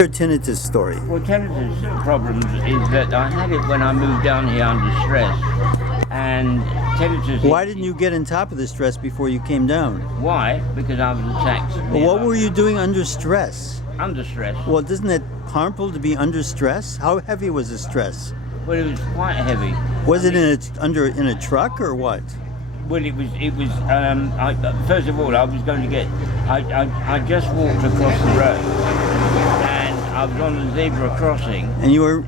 Your tinnitus story. Well, tinnitus problems is that I had it when I moved down here under stress, and tinnitus. Why didn't you get on top of the stress before you came down? Why? Because I was attacked. Well, what were you doing under stress? Under stress. Well, isn't it harmful to be under stress? How heavy was the stress? Well, it was quite heavy. Was it in a truck or what? Well, it was. First of all, I was going to get. I just walked across the road. I was on a zebra crossing. And you were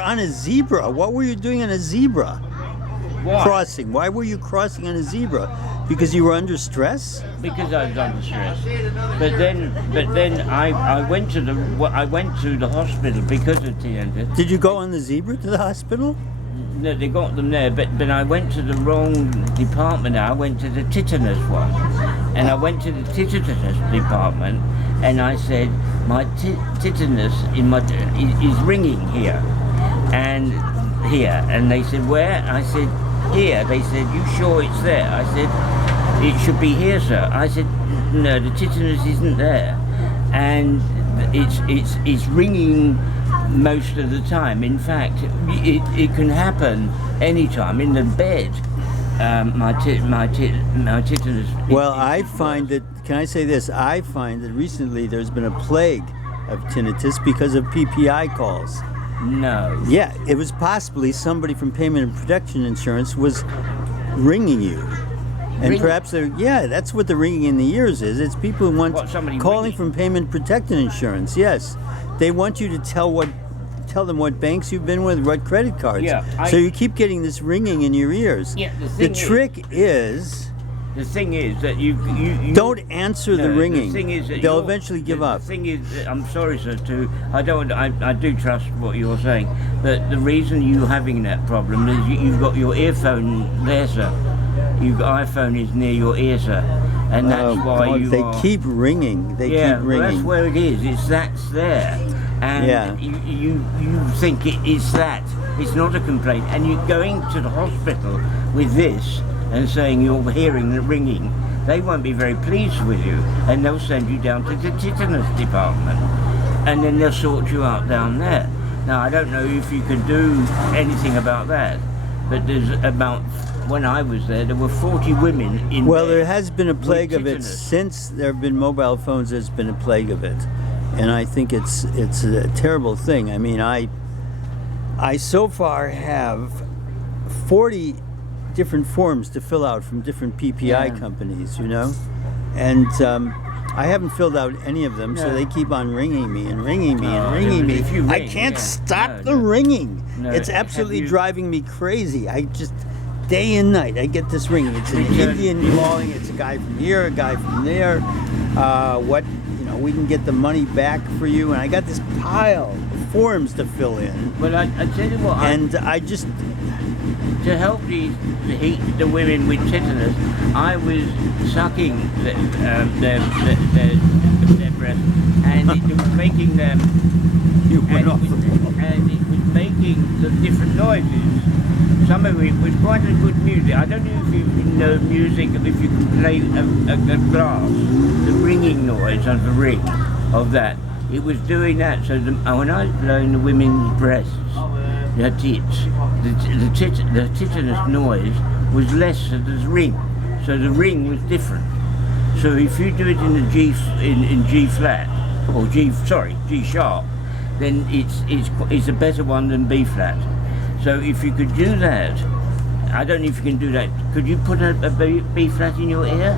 on a zebra. What were you doing on a zebra? Why? Crossing. Why were you crossing on a zebra? Because you were under stress? Because I was under stress. But then I went to the hospital because of tinnitus. Did you go on the zebra to the hospital? No, they got them there, but I went to the wrong department. I went to the tetanus one, and I went to the tetanus department, and I said my tetanus is ringing here, and they said where? I said here. They said you sure it's there? I said it should be here, sir. I said no, the tetanus isn't there, and it's ringing most of the time. In fact, it can happen anytime in the bed. My tetanus. Well, I find that. Can I say this? I find that recently there's been a plague of tinnitus because of PPI calls. No. Yeah, it was possibly somebody from Payment and Protection Insurance was ringing you. And perhaps that's what the ringing in the ears is. It's people who want calling from Payment Protection Insurance. Yes, they want you to tell them what banks you've been with, what credit cards. Yeah, so you keep getting this ringing in your ears. Yeah, the trick is. The thing is that you don't answer the ringing. The thing is that they'll eventually give up. The thing is, I'm sorry, sir. I do trust what you're saying, but the reason you're having that problem is you've got your earphone there, sir. Your iPhone is near your ear, sir, and that's why they keep ringing. They keep ringing. Well, that's where it is. That's there, and you think it's that. It's not a complaint, and you're going to the hospital with this and saying you're hearing the ringing. They won't be very pleased with you, and they'll send you down to the tetanus department, and then they'll sort you out down there. Now, I don't know if you can do anything about that, but when I was there were 40 women in. Well, there has been a plague of it since there have been mobile phones. There's been a plague of it, and I think it's a terrible thing. I mean, I so far have 40 different forms to fill out from different PPI companies, and I haven't filled out any of them, so they keep on ringing me and ringing me and ringing me. I can't stop the ringing. It's absolutely driving me crazy. I just, day and night, I get this ringing. It's an Indian calling. It's a guy from here, a guy from there. We can get the money back for you, and I got this pile of forms to fill in. But I tell you what, I just. To help the women with tetanus, I was sucking their breast, and it was making them. And it was making the different noises. Some of it was quite a good music. I don't know if you know music, if you can play a glass, the ringing noise on the ring of that. It was doing that. So when I was blowing the women's breasts, the tetanus noise was less than the ring, so the ring was different. So if you do it in the G flat or G sharp, then it's a better one than B flat. So if you could do that, I don't know if you can do that. Could you put a B flat in your ear?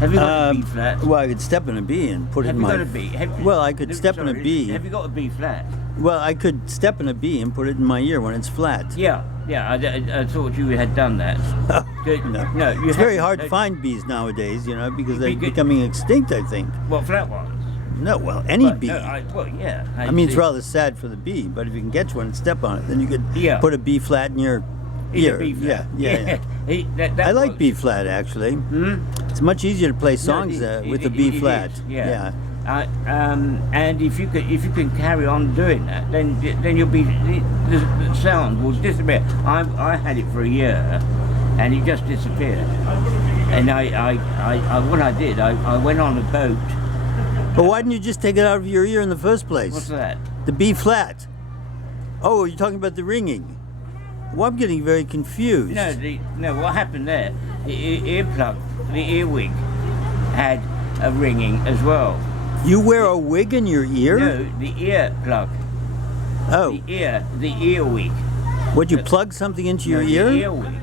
Have you got a B flat? Well, I could step in a B and put it in my. Have you got a B? Well, I could step in a B. Have you got a B flat? Well, I could step in a B and put it in my ear when it's flat. Yeah. I thought you had done that. No, it's very hard to find bees nowadays, because they're becoming extinct, I think. Well, flat ones. No, well, any bee. I mean, it's rather sad for the bee, but if you can catch one and step on it, then you could put a B flat in your ear. Yeah. I like B flat, actually. It's much easier to play songs with a B flat. Yeah. And if you can carry on doing that, then you'll be the sound will disappear. I had it for a year, and it just disappeared. And what I did, I went on a boat But why didn't you just take it out of your ear in the first place? What's that? The B flat. Oh, you're talking about the ringing. Well, I'm getting very confused. No, what happened there? The earplug, the earwig, had a ringing as well. You wear a wig in your ear? No, the earplug. Oh. The earwig. Would you plug something into your The ear? earwig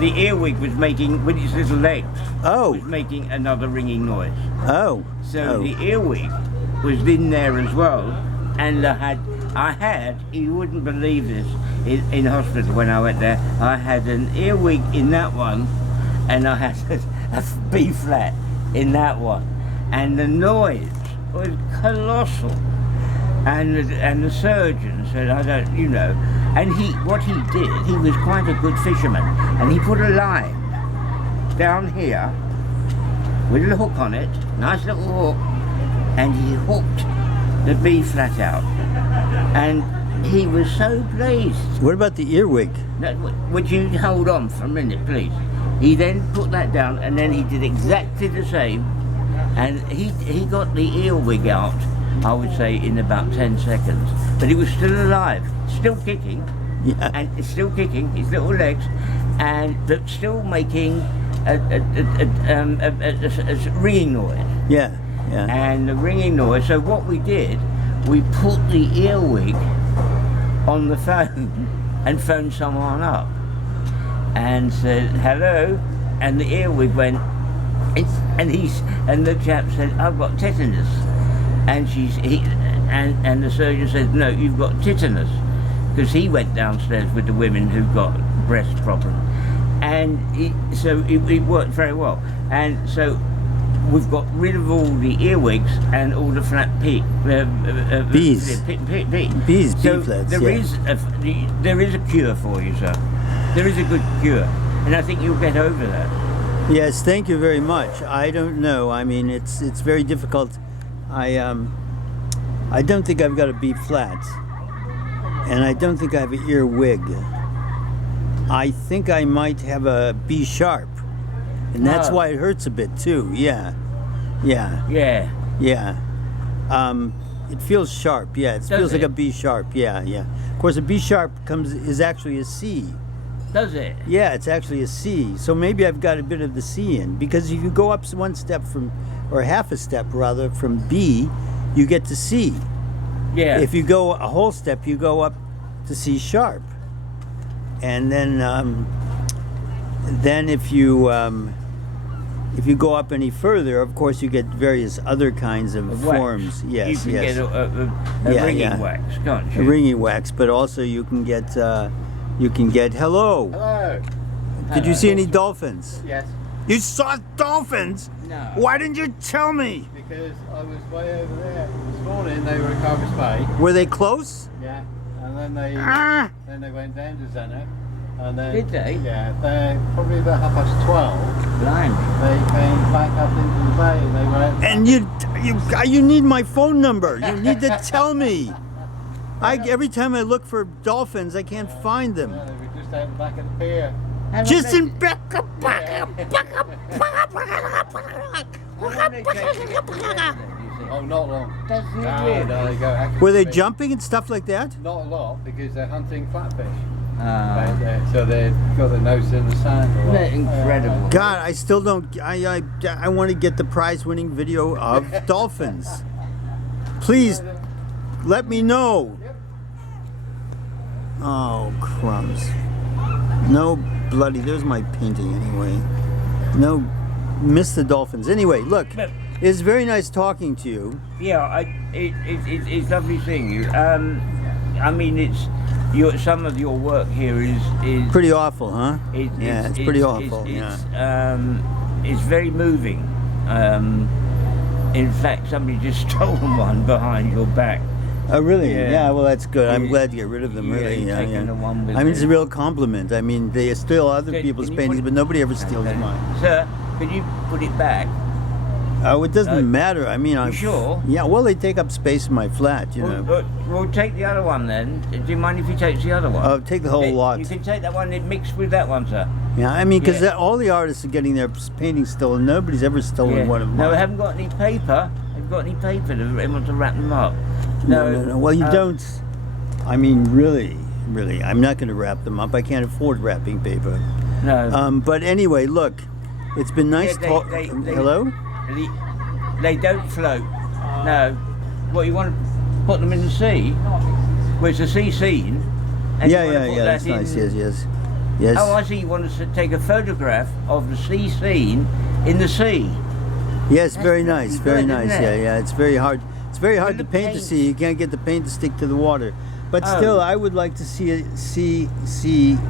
the earwig was making, with its little legs, was making another ringing noise. Oh. So the earwig was in there as well, and I had, you wouldn't believe this, in hospital when I went there, I had an earwig in that one, and I had a B flat in that one, and the noise was colossal. And the surgeon said, I don't, you know, and what he did, he was quite a good fisherman, and he put a line down here with a little hook on it, nice little hook, and he hooked the B flat out, and he was so pleased. What about the earwig? Would you hold on for a minute, please? He then put that down, and then he did exactly the same, and he got the earwig out, I would say, in about 10 seconds. But he was still alive, still kicking, and it's still kicking, his little legs, but still making a ringing noise. Yeah. And the ringing noise, so what we did, we put the earwig on the phone and phoned someone up and said, hello, and the earwig went, and the chap said, I've got tetanus. And and the surgeon said, no, you've got tetanus, because he went downstairs with the women who got breast problems, and so it worked very well. And so we've got rid of all the earwigs and all the flat bees. So B-flats. There is a cure for you, sir. There is a good cure, and I think you'll get over that. Yes, thank you very much. I don't know. I mean, it's very difficult. I don't think I've got a B flat, and I don't think I have an ear wig. I think I might have a B sharp, and that's why it hurts a bit too. Yeah. It feels sharp. Yeah, it feels like a B sharp. Yeah. Of course, a B sharp is actually a C. Does it? Yeah, it's actually a C. So maybe I've got a bit of the C in, because if you go up one step or half a step rather, from B, you get to C. Yeah. If you go a whole step, you go up to C sharp. And then if you go up any further, of course, you get various other kinds of forms. Yes, you can get a ringing wax, can't you? A ringing wax, but also you can get hello. Hello. Did you see any dolphins? Yes. You saw dolphins? No. Why didn't you tell me? Because I was way over there this morning. They were at Carcass Bay. Were they close? Yeah. And then they went down to Zenith. And then, Did they? Yeah. They probably about 12:30. Blimey. They came back up into the bay and they were out. And you need my phone number. You need to tell me. Every time I look for dolphins, I can't find them. Yeah, they were just out the back of the pier. Just in back. Oh, not long. Doesn't it No, really? no, they go. Were they jumping and stuff like that? Not a lot, because they're hunting flatfish. Ah. There. So they've got their nose in the sand a lot. They're incredible. God, I still don't. I want to get the prize-winning video of dolphins. Please, let me know. Yep. Oh, crumbs. No bloody. There's my painting anyway. No, miss the dolphins. Anyway, look, it's very nice talking to you. Yeah, it's lovely seeing you. I mean, some of your work here is Pretty awful, huh? It's pretty awful. It's very moving. In fact, somebody just stole one behind your back. Oh, really? Yeah. Yeah, well, that's good. I'm glad to get rid of them, really. you're taking the one with I mean, it's a the- real compliment. I mean, they steal other Can people's you paintings, put- but nobody ever steals mine. Sir, could you put it back? Oh, it doesn't matter. I mean, I'm sure? Yeah, well, they take up space in my flat, you know. We'll take the other one then. Do you mind if he takes the other one? Oh, take the whole lot. You can take that one mixed with that one, sir. Yeah, I mean, because Yeah. all the artists are getting their paintings stolen. Nobody's ever stolen one of mine. No, we haven't got any paper. Have got any paper to wrap them up? No. Well, you don't. I mean, really. I'm not going to wrap them up. I can't afford wrapping paper. No. But anyway, look, it's been nice talking. Hello? They don't float. No. What, you want to put them in the sea? Well, it's a sea scene. And Yeah. That's nice. Yes. Oh, I see. You want to take a photograph of the sea scene in the sea. Yes, very nice. Very good, nice. isn't it? Yeah. It's very hard. It's very hard to the paint the sea. You can't get the paint to stick to the water. But still, I would like to see.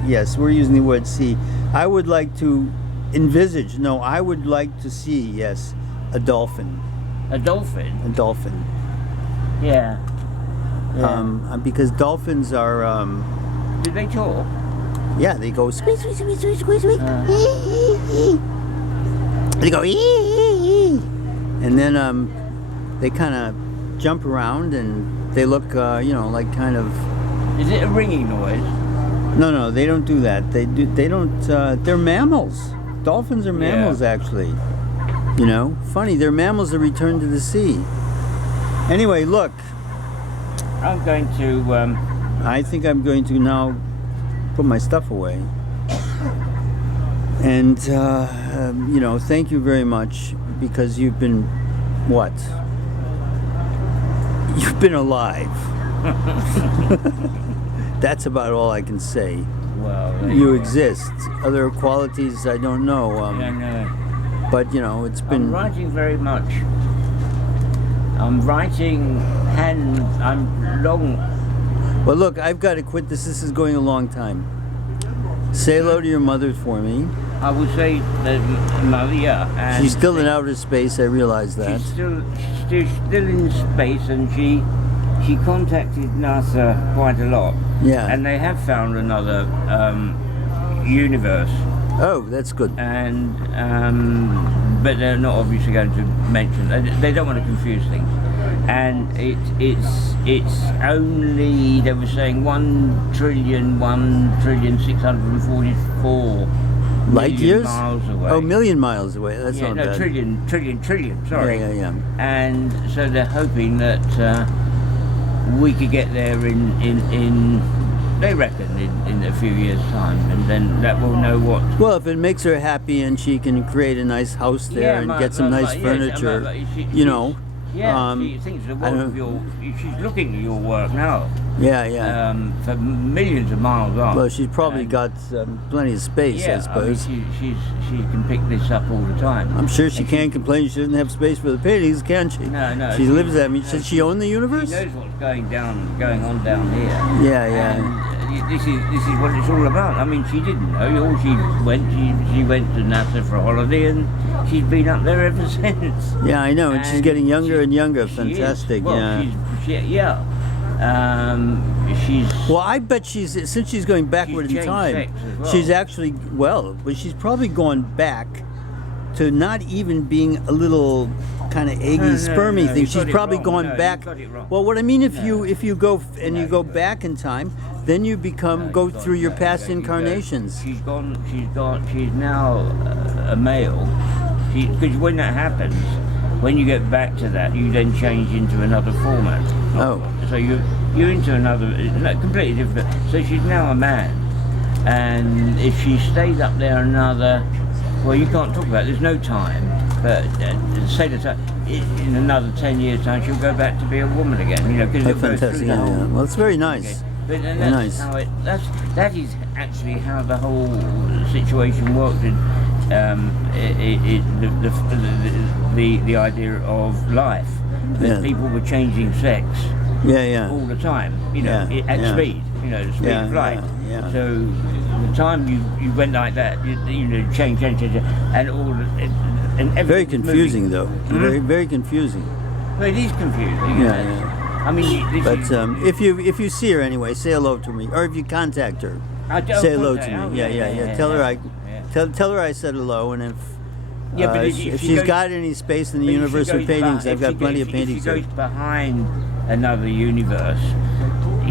Yes, we're using the word see. I would like to envisage. No, I would like to see. Yes, a dolphin. A dolphin? A dolphin. Yeah. Because dolphins are. Do they talk? Yeah, they go squeeze. They go and then they kind of jump around and they look, like kind of. Is it a ringing noise? No, they don't do that. They don't. They're mammals. Dolphins are mammals, actually. Funny. They're mammals that return to the sea. Anyway, look. I'm going to. I think I'm going to now put my stuff away. And thank you very much, because you've been what? You've been alive. That's about all I can say. Well, you exist. Other qualities I don't know. No. But it's been. I'm writing very much. I'm writing hand. I'm long. Well, look, I've got to quit this. This is going a long time. Say hello to your mother for me. I would say that mother, yeah. And she's still in outer space. I realize that. She's still in space, and she contacted NASA quite a lot. Yeah. And they have found another universe. Oh, that's good. And but they're not obviously going to mention. They don't want to confuse things. And it's only, they were saying 1,644 light years miles away. Oh, million miles away. That's not bad. Trillion. Sorry. Yeah. And so they're hoping that we could get there in they reckon in a few years' time, and then that will know what. Well, if it makes her happy and she can create a nice house there and get some nice furniture, Yeah, she thinks the work of your. She's looking at your work now. Yeah. For millions of miles off. Well, she's probably got plenty of space, I suppose. I mean, she can pick this up all the time. I'm sure she can't complain. She doesn't have space for the paintings, can she? No. She lives at me. Does she own the universe? She knows what's going on down here. Yeah. And this is what it's all about. I mean, she didn't know. All she went to NASA for a holiday, and she's been up there ever since. Yeah, I know, and she's getting younger and younger. Fantastic. Well, I bet since she's going backward in time, she's actually but she's probably gone back to not even being a little kind of eggy, spermy thing. She's probably gone back. Well, what I mean, if you go and you go back in time, then you go through your past incarnations. She's now a male. Because when that happens, when you get back to that, you then change into another format. Oh. So you're into another, completely different. So she's now a man, and if she stays up there well, you can't talk about it, there's no time, but say the time, in another 10 years' time, she'll go back to be a woman again. Because fantastic. Well, it's very nice. Okay. But that's how that is actually how the whole situation worked. The idea of life, that people were changing sex all the time, at speed, the speed of light. Yeah. So the time you went like that, change, and all, and everything. Very confusing, though. Very, very confusing. Well, it is confusing. Yeah. I mean, if you see her anyway, say hello to me, or if you contact her, say hello to me. Yeah. Tell her I said hello, and if she's got any space in the universe for paintings, I've got plenty of paintings. If she goes behind another universe,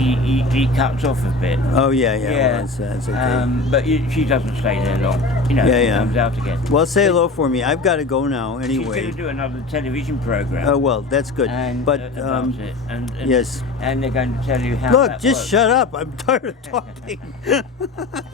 he cuts off a bit. Oh yeah. Well, that's okay. But she doesn't stay there long. You know, Yeah, she yeah. comes out again. Well, say hello for me. I've got to go now She's anyway. going to do another television program. Oh well, that's good. And, But about it. And yes. and they're going to tell you how. Look, that just works. shut up. I'm tired of talking.